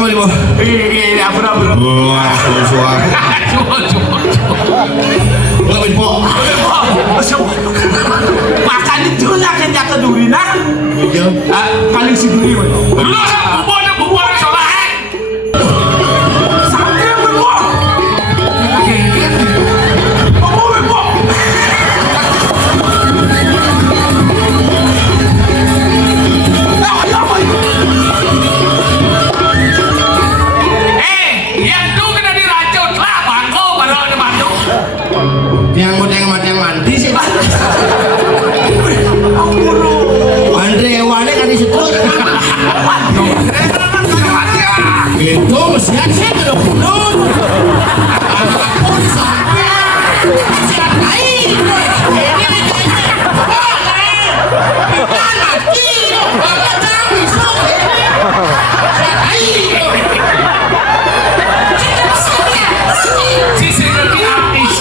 boleh bu. Iya, apa? Wah, suara. Boleh bu. Makan itu nak kerja keduri nak. Iya. Paling si duri. Lu bubur coba. Sampai bubur. Bubur. Yang tu kena diracun lah, bangko baru ada bantu. Yang mandi sih pak. Andre hewannya kan disedot. Itu mesti ada kalau kulun. Aku sampai siap lain. Ini kan mati. Bapak jangan besok. Siap lain. Si seperti artis.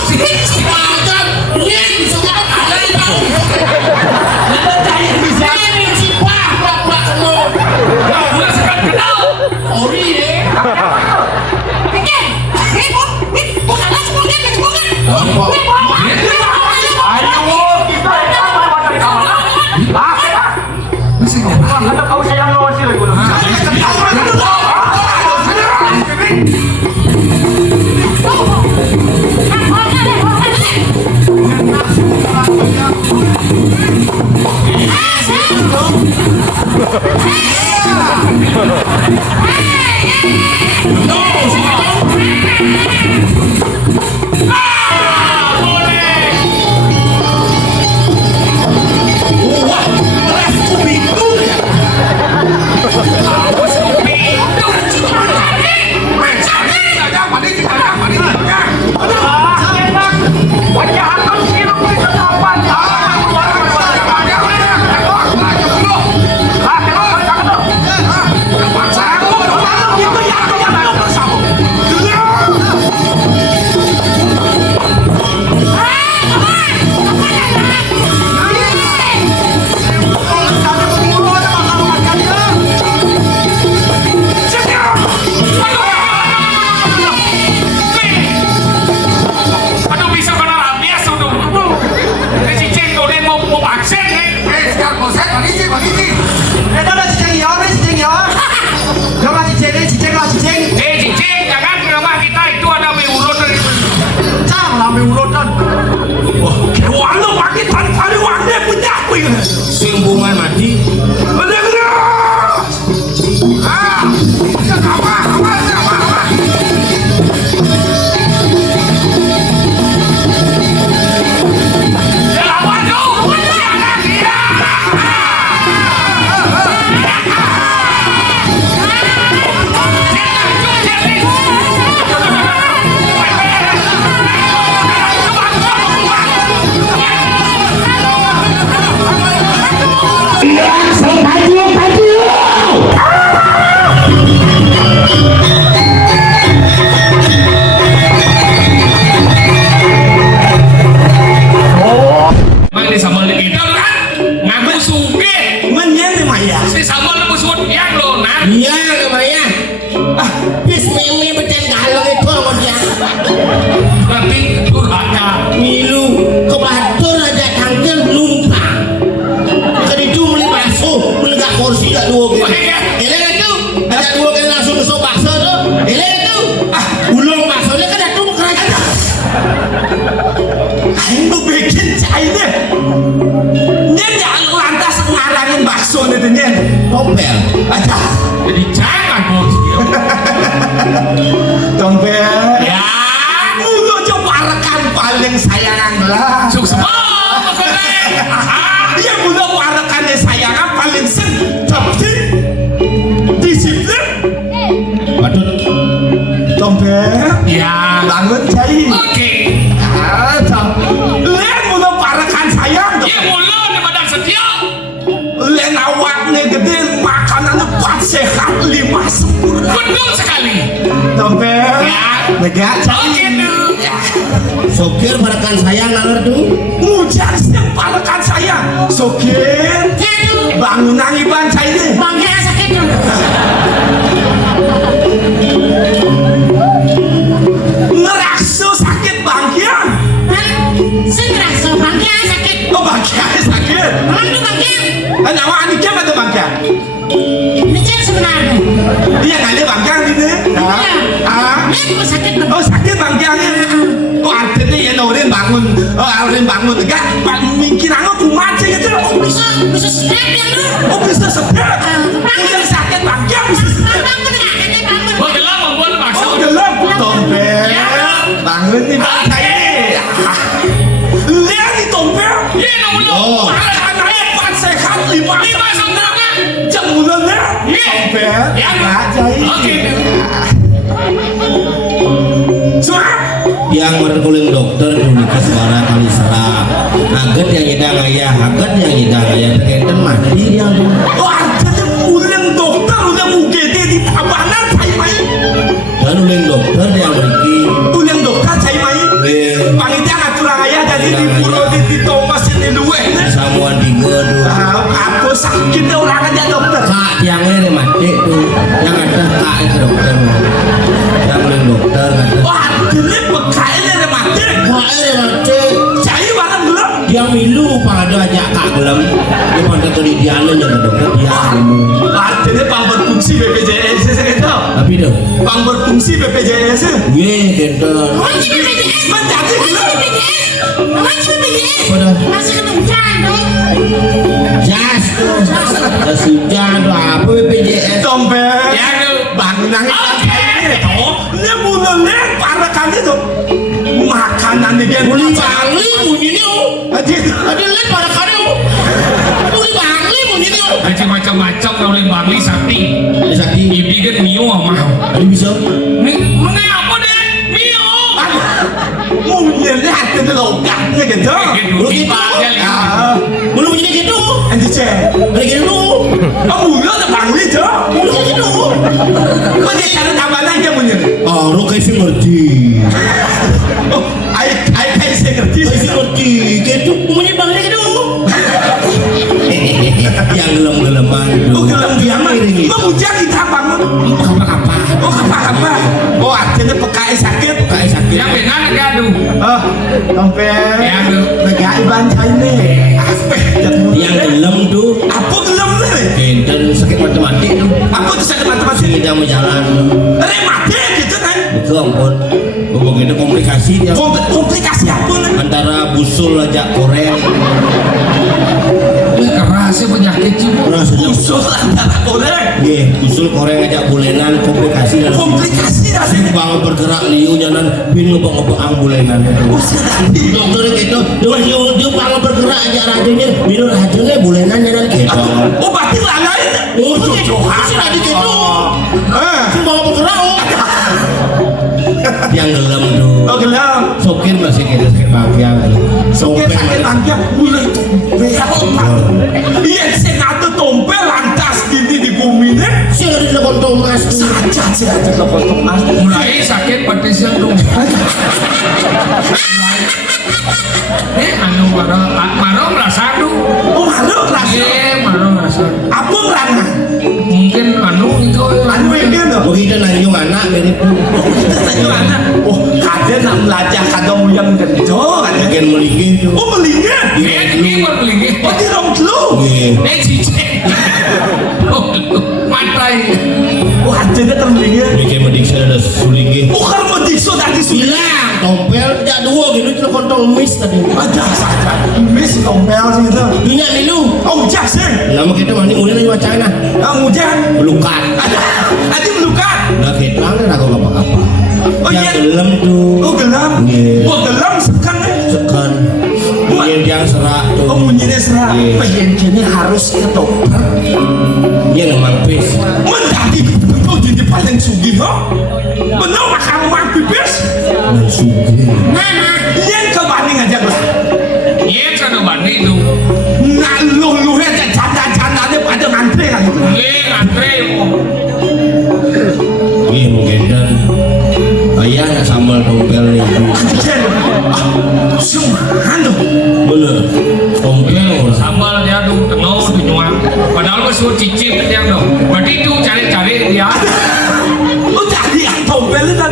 Sembungan mati. Iya, namanya. Bis meme beten kalau itu dia. Berarti durhaka. Milu kebatur aja tangkel numpang. Keditu beli bakso, beli gak kursi gak dua gitu. Eleng itu, ada dua kali langsung besok bakso tuh. Eleng itu, ulung baksonya kan ada tuh kerajaan. Ayo bikin cairnya. Nyen yang lantas ngarangin bakso nih tuh nyen. Tompel. Aja. Jadi jangan bos. Tompel. Ya. Mulu coba rekan paling sayangan lah. Sukses. Dia mulu rekannya sayangan paling sen. Tapi disiplin. Waduh. Tompel. Ya. Bangun cair. Oke. Lihat mulu rekan sayang. Ya mulu di badan setia. Len awaknya gede, makanannya kuat sehat 5 sempurna. Betul sekali. Tompel. Ya. Negak Oke tuh. Sopir barakan saya nalar tuh. Mujar setiap balakan saya. Sokir. Bangunan iban cairnya. Bangnya sakit tuh. bangkang. Nama Anikem ada bangkang. Ini kan sebenarnya. Dia nggak ada bangkang ini. Ini sakit Oh sakit bangkangnya. Oh artinya ya Norin bangun. Oh Norin bangun. Enggak, mikiran aku kumat sih gitu. bisa step yang lu. Oh bisa sedap. Yang sakit bangkang bisa sedap. Bangun enggak kayaknya bangun. Gua gelam membuat bakso. Oh gelap. Tompel. Bangun nih bangsa ini. Lihat nih tompel. Iya nomor lu. Oh. Anaknya empat sehat lima sempurna. jam bulannya. Tompel. Ya. Ngajai. Oke. Suara. yang merkuling dokter dulu ke suara kali serap aget yang nyedang ayah aget yang nyedang ayah terkait mati yang Oh artinya ulang dokter ulang UGD di Tabanan saya main. dan uling dokter yang memiliki Ulang dokter saya main. Panitia ngaturang ayah dari di pulau di Thomas ini luwe. samuan tiga tuh Aku sakit orang aja dokter. kak yang ini mati tuh yang ada kak itu dokter yang uling dokter ada Oh artinya bekainnya ada mati. kak ini mati Saya barang belum. dia milu pada aja kak gelem dia pada kedidianan yang dokter dia Artinya pang berfungsi BPJS itu. tapi dong Pang berfungsi BPJS. gue gitu Wajib BPJS. Menjadi belum. Wajib BPJS. Udah. Masih kebencan dong. jas tuh hujan tuh apa BPJS Tompel. Ya lu. Bang nangis. Oke. Ini mulanya para kali tuh makanan nih kan. Muli bangli bunyinya Aduh. lihat pada kali muli bangli bunyinya Aji macam-macam oleh bangli sakti. sakti Ibi kan mio mah. ada bisa Mengenai apa deh? Mio. Mulanya hati itu logaknya gitu. Gitu. Dibangga lagi. mulu bunyinya gitu Nanti cek. ada gitu dulu Oh mulut ada bangli tuh. mulu gitu Mana cara tambahan aja mulut. oh lu kayak ngerti Oh, I kayak saya ngerti. kayak ngerti gitu bunyi bangli gitu yang gelem-geleman Oh gelam dia mah. ini Memuja kita bangun. apa-apa Oh apa-apa. Oh artinya PKI sakit. kayak sakit Yang benar gaduh. Oh, tompel. Ya lu. Negaiban saya nih. Apa? yang gelem tuh Apa gelam nih? dan sakit matematik tuh Apa tuh sakit matematik? tidak berjalan Rematik gitu kan? itu ampun begitu komplikasi dia Komplikasi apa nih? antara busul aja koreng Kerasnya penyakit juga. rasanya Usul antara orang. iya busul koreng aja bulenan komplikasi dan Komplikasi dah sih. bang bergerak liu jalan bin ngebang bulenan Usul tadi. dokter gitu dia bang bergerak aja rajanya minum rajanya bulenan jalan gitu Oh berarti lalai. oh sih tadi gitu Eh. si bang bergerak yang gelem tuh Oh gelam. sopir masih gitu sakit bagian Oke sakit bangknya. Mulai tompel. Iya saya ngatu tompel lantas gini di bumi nih. sih ada di depan Thomas Saja sih ada kepotong mas. Mulai sakit pada jantung. Anu maro merasa aduh. Oh malu rasa. Iya maro merasa. Apa merana? Mungkin anu itu. Anu ini loh. begitu nanjung anak mirip tuh Tanya anak. Oh kadang nak belajar kadang yang gento kadang. bagian melingkih tuh Oh melingkar. Dia ini berbeli. Oh di rong telu. iya Cicek. Matai. Oh hatinya termelingkar. bikin mediksa ada sulingkih Oh karena dikso tadi sudah. bilang tompel jak dua gitu itu kontol miss tadi Ada saja. Miss tompel sih itu. dunia milu Oh ujak sih. lama kita mandi mulai dari wacana Ah ujak. belukan Ada melukat. udah kita kan aku apa-apa Oh yang iya. gelem tuh Oh gelam. Iya. Oh gelam sekan nih. sekan bikin yang serak tuh Oh bunyinya serah. Iya. Pengen kini harus ke dokter. dia ngemang pis Mendaki betul jadi paling sugih loh. Benar makan mak pipis. dan suge Mana? Yang kebanding aja lah. Iya kan bani itu. Nah lu aja canda-candanya pada ngantri kan gitu. Iya ngantre. iya mungkin dan ayah nak sambal tompel nih Jen. Sumahan tuh. bener tompel Sambal dia tuh tenau tuh nyuang. Padahal gue suruh cicip dia dong. Berarti itu cari-cari dia. Lu jadi yang tompel itu kan.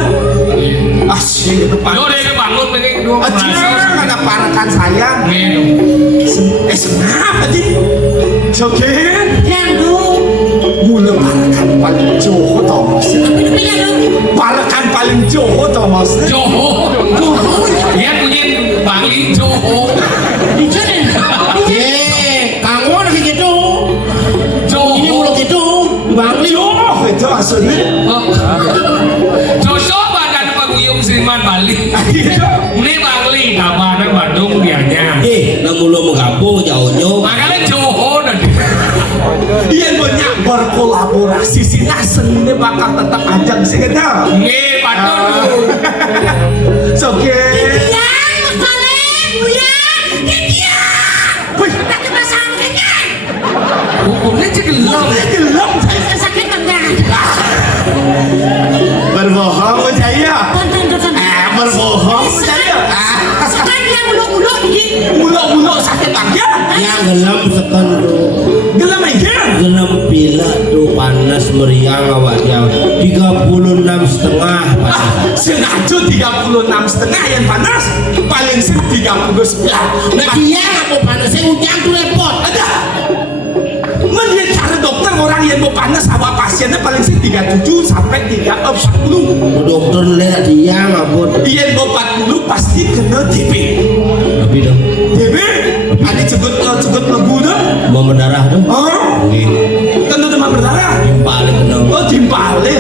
Asyik gitu pak. Lo dia bangun pengen dua Asyik merasa. anak parakan saya. Senap aja. Joget. Yang dong. Mula parakan paling jauh tau mas. Apa namanya dong? Parakan paling jauh tau mas. Johor. Dia punya Bali Johor. Di sana. Ye, kamu ada gitu. Ini Johor. mulut gitu. Bangli. Jauh itu aslinya. Joshua badan paguyong Seniman Bali. Ini Bali, nama anak Bandung dianya. Namun lo menggabung jauh-jauh. Makanya Johor dan Iya banyak berkolaborasi sih nah seni bakal tetap ajak sih kita. Nge, Bandung. Oke. Ya, kalian, ya, ya. Wih, Tak kepasang kenyan. Hukumnya cegelom. gelap saya. Sakit tangan. Berbohong saya. Tonton. Berbohong saya. Sekarang dia muluk-muluk di. Muluk-muluk sakit bagian. Yang gelap sekan tuh. Gelap aja. Gelap bila tuh panas meriang awak dia 36,5 panas. Sengaja 36,5 yang panas. Paling sih 39. Nah dia aku panasnya ujang tuh repot. Ada. Melihat cara dokter orang yang mau panas sama pasiennya paling sih 37 sampai 40. Dokter lihat dia ngabut. Yang mau 40 pasti kena TB. Tapi dong TB ada cegut lebu dah. mau berdarah dong. Oh, Oke. kena demam berdarah. Balik kena. Oh, timpale.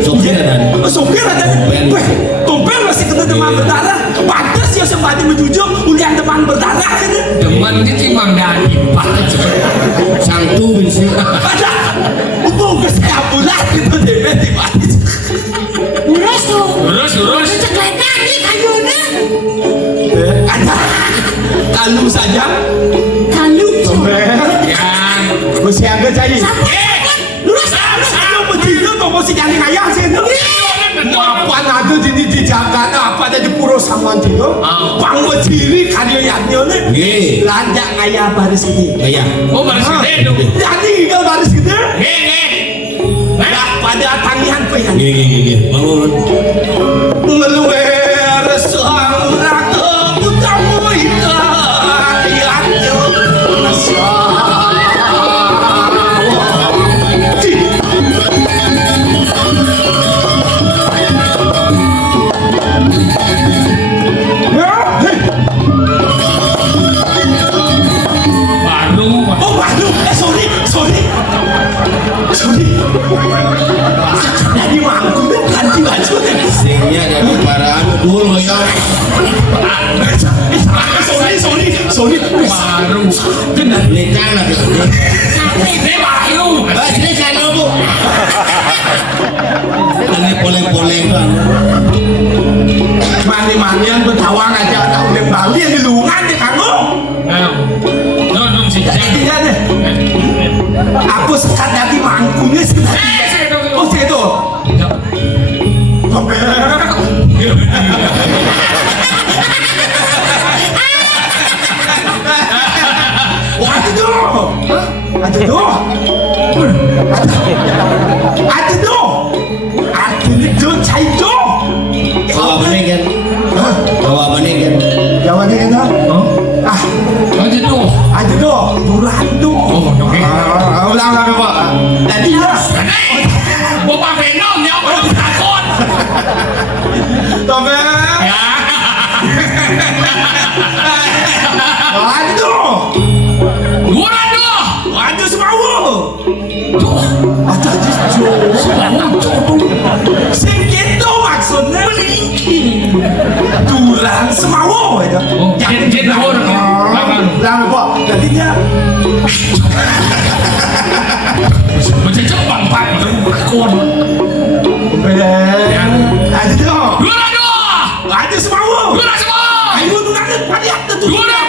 Sopir ada. Sopir ada. Weh, tompel masih kena demam berdarah. Pantas ya sembadi menjujuk ulian demam berdarah gitu. Teman ini cimang dan impak. Sangtu bisa. Ada. Untung saya pulang gitu TB tiba-tiba. Urus tuh. Urus. Ceklet lagi kayunya. Ada. Kalau saja. Kalu. Yang Masih agak cair. Lurus. Saya begitu tuh masih jadi ayah sih. Apa ada di Jakarta, apa ada di Puro Samuan itu? Pangwajiri karyoyannya nih. Nggih. Lanjak ayah baris ini. Kayak. Oh baris gede dong. Jadi tinggal baris gitu. Nge. Nah, pada tangian pengen. Gih. Bangun. Ngeluwer sang raga utamu itu lihatnya Baru. oh waduh, sorry jadi mangku deh ganti baju deh Singnya jadi paraan dulu ya. sorry Baru. benar Lekan lah gitu. Ini baru. Ini sana bu. Ini poleng-poleng tuh. mani yang bertawang aja anak udah Bali yang di lungan deh kamu Nung sih. iya deh aku sekat dari mangkunya sekat oh itu Aduh, cair Bawa bening kan? Bawa bening kan? Jawabannya kan? Ah, aja doh, durando. Oh, oke. Ulang Pak. Tadi ya. Bapak Venom ya, orang takut. Tombe. Ya. Aduh. Durando. Aduh semau. Tuh. Aduh, sing gitu maksudnya. Durang semau itu. Oh, jen dur. Ulang Pak. Tadinya Macam Jepang Pak. Takut. aduh. Durando. Aduh semau. Durang semua. Ayo nunangin paliat tuh. Durang.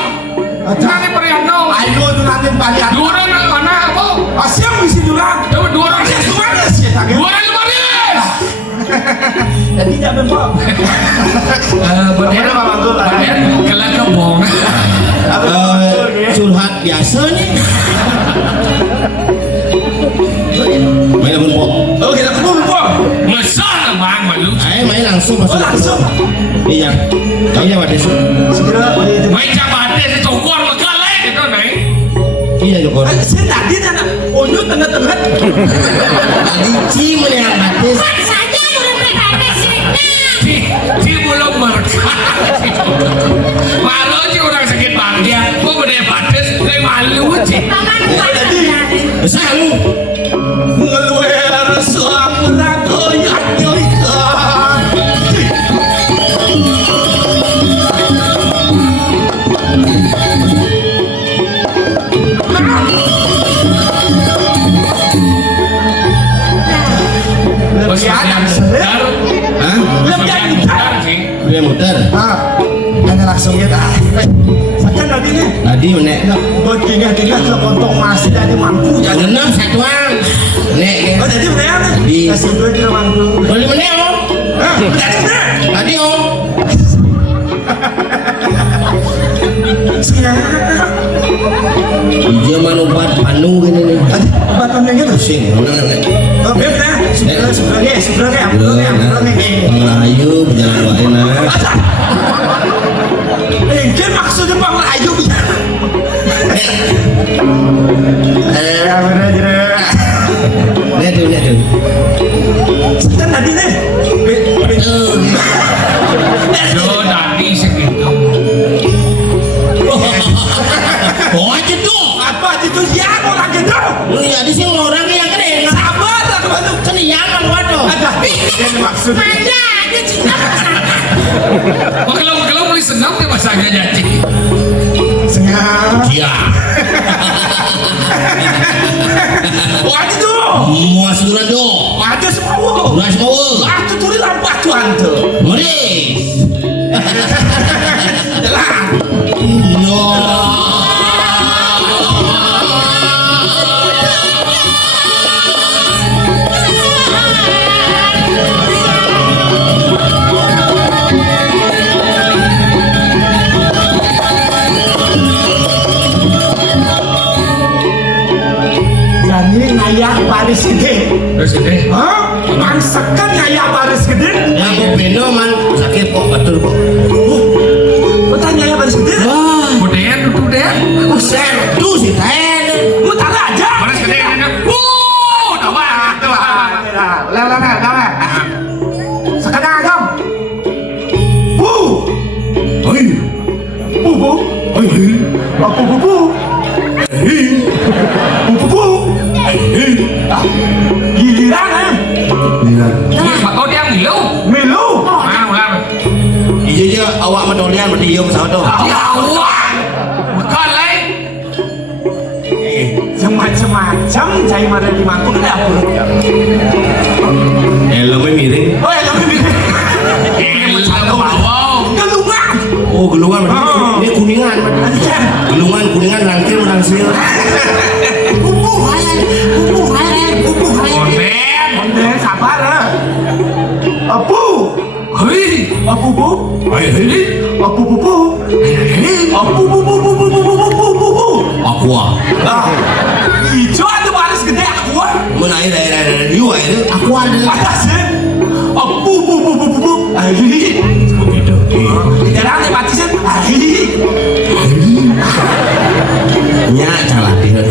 Nanti Priano. Ayo nunangin paliat. Durang mana apa? Asyam misi durang. Dapat durang. Asyam kemana sih? Durang kemana? Jadi jangan Pak. Badan kelak kebong. Curhat biasa nih. Main apa po? Oh kita ketemu Pak. Mesar bang malu. Ayo main langsung masuk. Oh langsung. Iya. Kayaknya wadah sih. Segera Licin yang batis. Kan saja udah berbeda sih. Di belum merekat. Malu sih orang sakit bahagia. Kok gede batas, kayak malu sih. Paman bukan Besar lu. ngeluar selapura goyang nyoikan Masih ada sebentar. Hah? Masih ada sebentar sih. Dia muter. hanya langsung ya dah saja tadi nih Tadi menek. bertinggal-tinggal ke kontong masih tadi mampu jadi Genap satuan. Nek. oh jadi bener nih Di- kasih gue tidak mampu Boleh menek om. jadi bener Tadi om. sekian Dia manubat panu gini nih. obatnya gitu Pusing. Mana nek. oh beb dah sebenarnya Pengayu berjalan doa enak. Dia maksudnya Bang Melayu bener Lihat tuh, lihat tuh. kan tadi nih Aduh, tadi segitu. Oh aja tuh. apa itu ya orang gitu Ya di sini orang yang keren. sabar lah kebantu Keniangan waduh. ada yang maksud ada cinta bersama. Oh, kalau beli senang ya masanya jadi. senyap Iya. wah itu Muas dulu tuh. ada semua Muas mau. waktu turi lampat tuan tuh Mari. jelas No. jadi ngayak baris gede Terus gede. hah mangsakan ngayak baris gede Ya aku beno man sakit kok betul kok. betul ngayak baris gede Wah. Kemudian duduk deh. Buset, tuh si Ten. lu taruh aja Mana gede ini? Coba. sekarang aja bu Oi. bu bu Oi. bu bu bu bu Ah, giliran Oh, dia ngilu. milu Ah, ulang. Iya iya awak medolian berdiem pesawat tuh. Ya Allah. Bukan lain. macam-macam saya mana di mangku ke dapur Helmnya miring. oh ya tapi Gila bawah. gelungan Oh gelungan berarti. Ini kuningan. Gelungan kuningan rangkir merangsir. Kupu halen. Konden. Onde sabar apu Hei. apu bu Hei. apu bu bu apu bu bu bu bu bu bu bu bu bu Aqua. hijau ada baris gede aku Mana air you air. Aqua ada. ada sih apu bu bu bu bu bu ahi Begitu. jarang nih mati sih ahi Nya calah dia.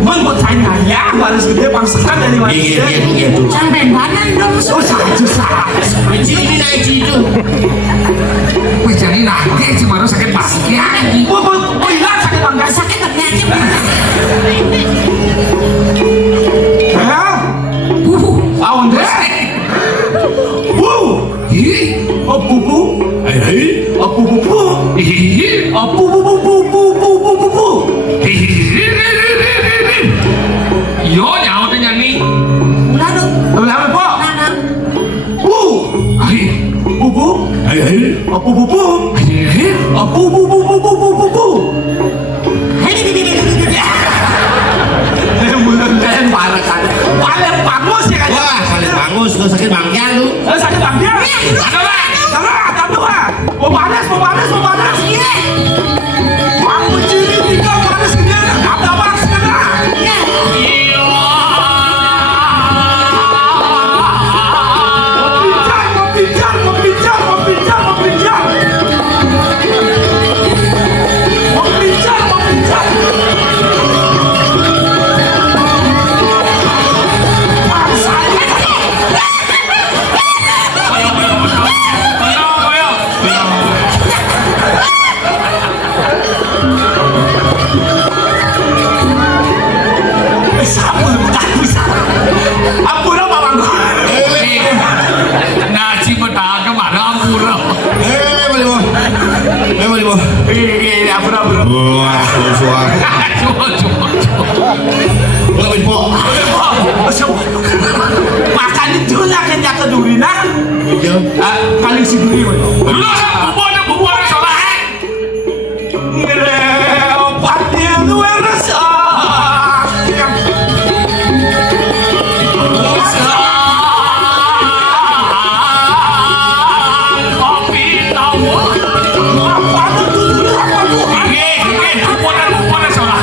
men buat saya ya baris gede pangsakan dari baris Iya gede iya tuh. Sampai badan dong. oh sah Ini naik itu. Wih, jadi nanti si Maro sakit bahagia. bu hilang sakit bangga Sakit ternyata. ya awan deh bu Ih. apu bu Hei. apu bu bu Ih. apu bu bu bu bu bu bu bu bu Yo nyawa tuh nyanyi. Udah dong. Kenapa po Nanam. bu Ai. bu bu Hei. apu bu bu Ih. apu bu bu bu bu bu bu bu bulan parah kan paling bagus ya kan Wah paling bagus tuh sakit bangkian tuh. sakit bangga Ada lah. sama tapi wah mau panas iya kamu ciri tiga panas gede ada panas gede Iya. mau pinjam Nggak benpok. Makan itu lah kena keduri nak. Iya. Kali si duri. Lu bubur salah. Patnya lu rasa. Kopi tahu. Apa tu duri apa tu? Bubur salah.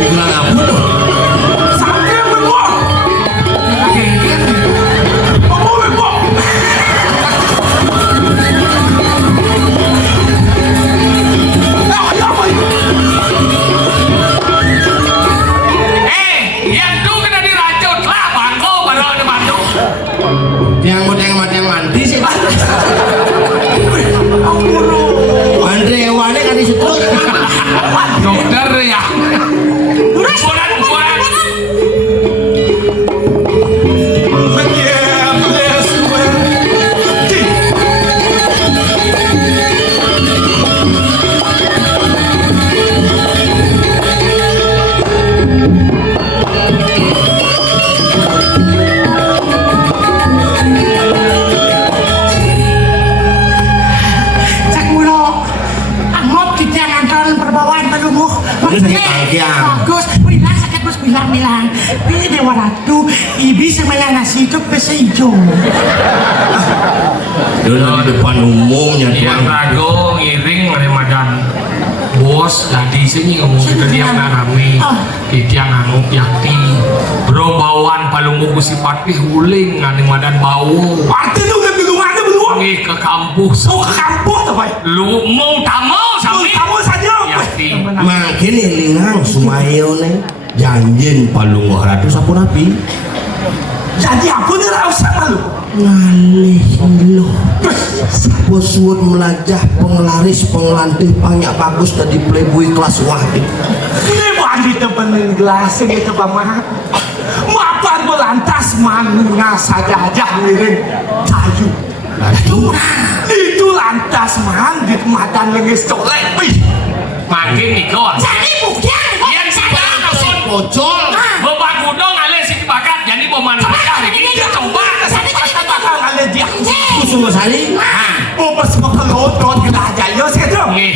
Bilang apa tuh? Yang tu kena diracun lah bangko baru ada batu. Yang mandi sih Pak. Andre hewannya kan disetruk. Dokter ya. Buburan. Cak mulo. Angop kita ngantar perbawaan pelumuh. Ini sakit tangkian. Bagus. Bilang sakit bos bilang. Pilih dewa ratu. Ibi semuanya nasi itu pese hijau. Dulu di depan umumnya Yang tuan. rago ngiring dari Madan. Bos tadi sini ngomong kita dia rame. Kita nganguk yakti. Bro bawaan palunggu kusipati huling ngani Madan bau. Arti tu kan dulu mana belum? Ngi ke kampus. Oh kampus apa? Lu mau tamu sami. Kamu saja. Yakti. Makin lingang sumayo nih. Janjin palung ratu sapu rapi. Jadi aku ni rasa malu. Ngalih lo. Boswood melajah penglaris pengelanting banyak bagus dari playboy kelas wahid. Ini mandi temenin gelas ini tebaman. Mapan belantas mana saja miring kayu. Itu lantas man di madan lengis colek. Makin ikon. Jadi buktian. Yang siapa nasun Pocol. Bapak gudong ale si bakat jadi peman bakar ini dia coba. Kata bakal ada dia. Kusuma Sari. Oh pas bakal lodot kita aja yo sedo. Nggih.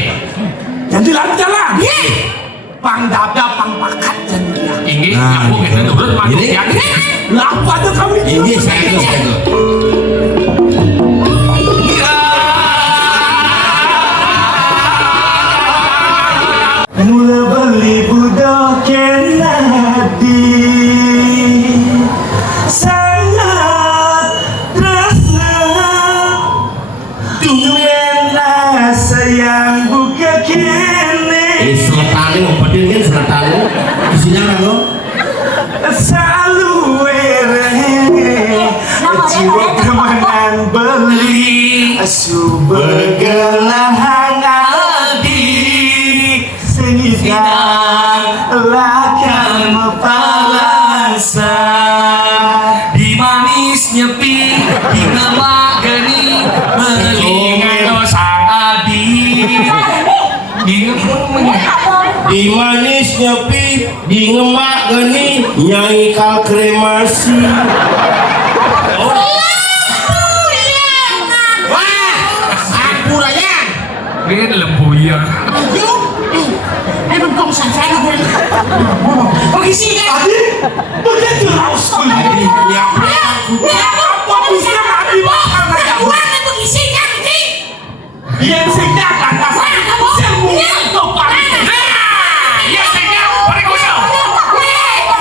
Jadi jalan. Pang dada pang pakat jadi. Inggih, Nah, aku kita turun masuk ini. ya. Lapa tu kami. Ini saya tuh. Mula beli budak kenadi sangat tresna duena sayang buka kini Seletane ngompotin kan seletane. Isinya kan lo. selalu jiwa kemenang beli asu bergelahan adi senidang lakan mepalasa Di manis nyepi, di ngemak geni, melingan dosang adi. Di Di manis nyepi, di ngemak geni, nyai kal kremasi. Wah, aku raya. ini lembu ya. Emang kau sana pergi sini kan? adi begitu raus kulit Ya, apa bisa nabi makan aja Uangnya pergi sini kan? yang senyapkan pasal semua topan Ya sehingga berikutnya. Apa?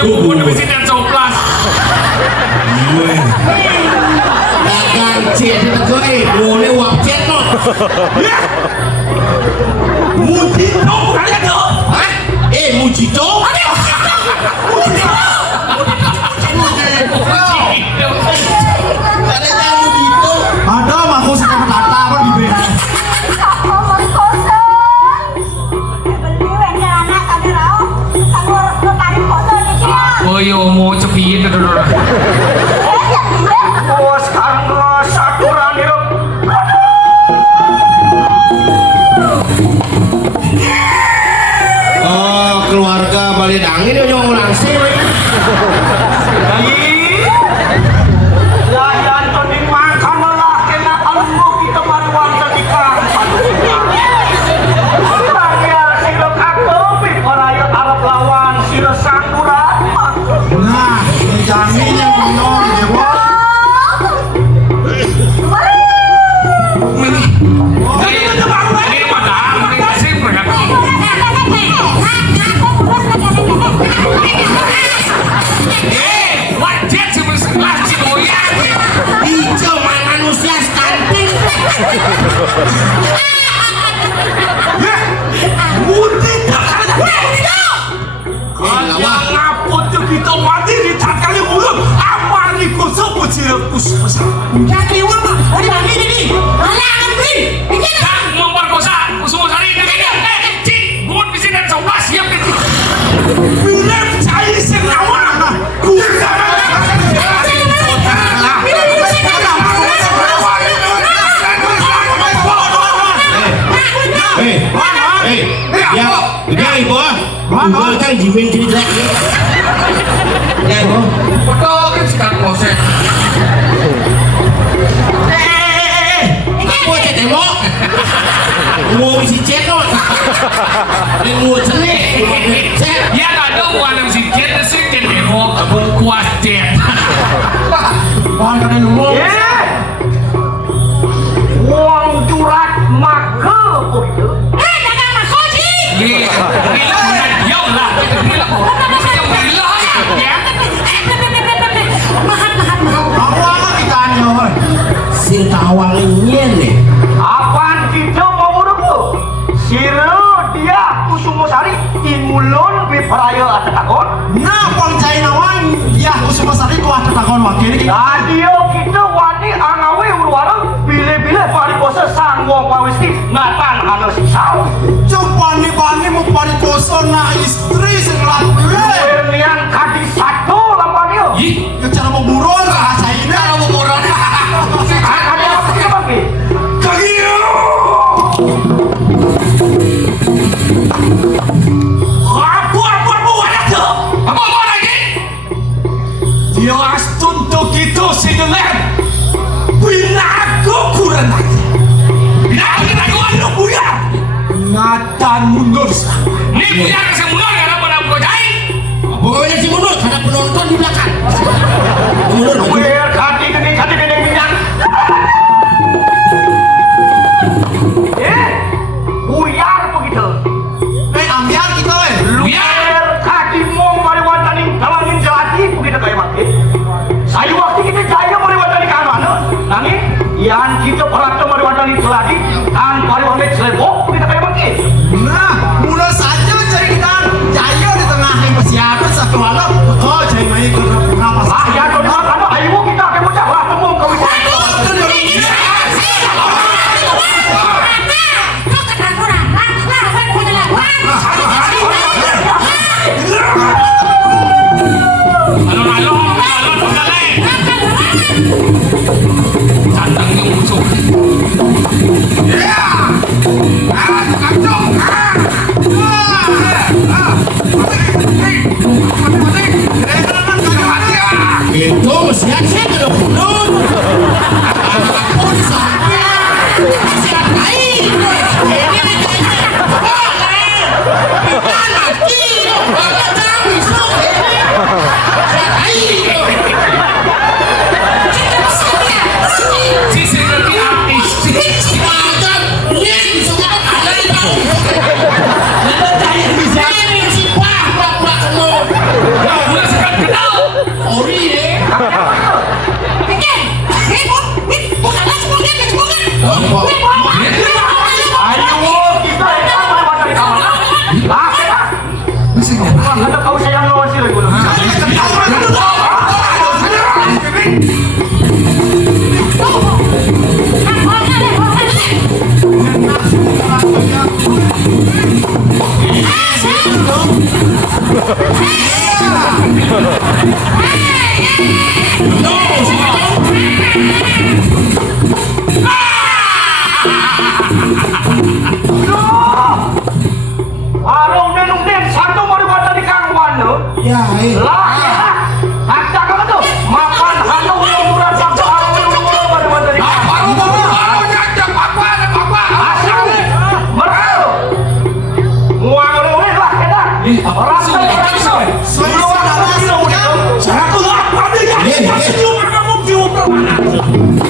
bubur mesin dan coplas. Dagang cek di negeri, boleh uang cek no. Mujito ada tuh. Hah? Mujito? Ada yang Mujito? Ada aku sekarang lata kan di bawah. Oh iya mau cepiin itu dulu. Bos kanggo saturan hidup. Oh, keluarga balik angin yang ngulang sih. Layan tadi makan lah kena almu kita maruang ketika Raya sila kakopi Raya Arab lawan sila sangkuran. Nah, jamin yang benar dewa. Ini madam, ini sih mereka. Wajib sebelah si goyang. Hijau manusia stunting. Mudik kalau ngapot tuh kita mati di takali mulut apa nih kusuk kusuk Jadi uang mah, ada bagi ini. Alah, ambil. Dan memperkosa usul hari ini. Cik, buat mesin dan coplas siap kan? film cair sengawa Ya ibu ah, ibu kan jimin jadi jelek nih. Ya ibu. Betul kan sekarang proses. Apa cek tembok? Mau si cek no. Ini mau jelek. Cek. Ya tak ada uang mesin jet, mesin jet demo kuat jet. Bang kan lu. uang jurat maka Jangan masuk sih. Ini bukan diam lah. Ini lah. Yang berilah ya. Mahat. Aku apa kita nyoy. Si tawang ini nih. apaan kita mau menunggu sira dia Kusumosari imulon biparaya atakon Nah, pang cai nawan, ya aku semua sari tu ada takon wakil ni. radio kita wani angawe urwarang bile-bile parikosa sanggo pawisti ngatan anu sisau Coba ni bani mau pari koson na istri sebelah gue. Berlian kaki satu lapan dia Ih, Yang cara mau buron rasa ini. kalau mau boron. ada apa kita bagi apa ada tu Apa mau lagi? dia astun tu gitu sigelan binaku kurang lagi Bila kita kuat. Ayo buya ngatan mundur Ini punya kasih mundur karena pada kojai. Pokoknya si mundur ada penonton di belakang. Mundur. Wer kati gede minyak buyar begitu Ambiar kita Luar kaki mau mari wantani dalangin jelati begitu kayak mati. Saya waktu kita jaya mari wantani kan mana? Nami yang kita peratu mari wantani jelati kan mari wantani jelebok begitu kayak mati. Nah, mulai saja cari kita jaya di tengah yang persiapan satu malam. Oh, cari main kenapa? Ah ya kau dengar kamu ayo kita akan mau jawab kamu kau bisa. Alon-alon sekali. Cantangnya musuh. Aduh.